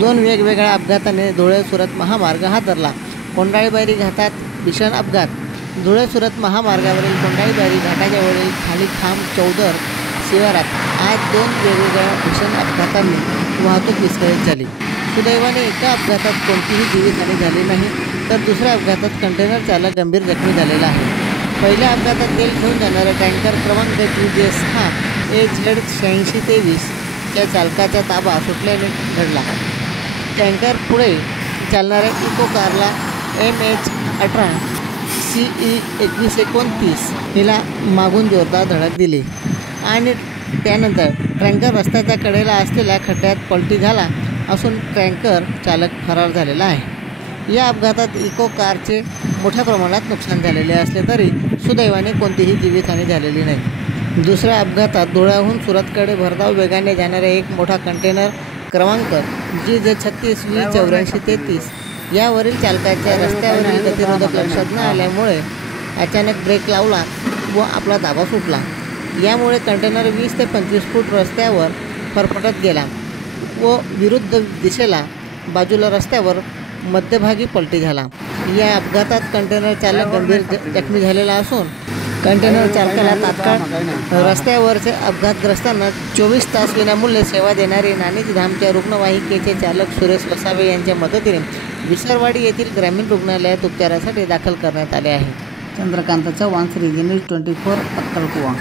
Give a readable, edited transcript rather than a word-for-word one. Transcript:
दोन वेगवेगळ्या अपघाताने धुळे सुरत महामार्ग हादरला। कोंडाळीबारी घाटात भीषण अपघात। धुळे सुरत महामार्गावरील कोंडाळीबारी घाटाजवळील खाली खांब चौदर शिवारात आज दोन वेगवेगळ्या भीषण अपघातांनी वाहतूक विस्कळीत झाली। सुदैवाने एका अपघातात कोणतीही जीवितहानी झाली नाही, तर दुसऱ्या अपघातात कंटेनर चालक गंभीर जखमी झालेला आहे। पहिल्या अपघातात तेल घेऊन जाणारा टँकर क्रमांक QJ6 AZ8623 च्या चालकाचा ताबा सुटल्याने घडला। टँकर पुढे चालणाऱ्या इको कारला MH18 CE 2129 हिला मागून जोरदार धडक दिली आणि त्यानंतर टँकर रस्त्याच्या कडेला असलेल्या खड्ड्यात पलटी झाला असून टँकर चालक फरार झालेला आहे। या अपघातात इको कारचे मोठ्या प्रमाणात नुकसान झालेले असले तरी सुदैवाने कोणतीही जीवितहानी झालेली नाही। दुसऱ्या अपघातात धुळ्याहून सुरतकडे भरधाव वेगाने जाणारे एक मोठा कंटेनर क्रमांक GJ36 V8433 यावरील चालकाच्या रस्त्यावरील गतिरोधक लक्षात न आल्यामुळे अचानक ब्रेक लावला व आपला ताबा सुटला। यामुळे कंटेनर 20 ते 25 फूट रस्त्यावर फरफटत गेला व विरुद्ध दिशेला बाजूला रस्त्यावर मध्यभागी पलटी झाला। या अपघातात कंटेनर चालक गंभीर जखमी झालेला असून कंटेनर चालकाला तात्काळ रस्त्यावरचे अपघातग्रस्तांना 24 तास विनामूल्य सेवा देणारे नाणीज धामच्या रुग्णवाहिकेचे चालक सुरेश वसावे यांच्या मदतीने विसरवाडी येथील ग्रामीण रुग्णालयात उपचारासाठी दाखल करण्यात आले आहे। चंद्रकांत चव्हाण, श्रीजी न्यूज 24, अक्कलकुवा।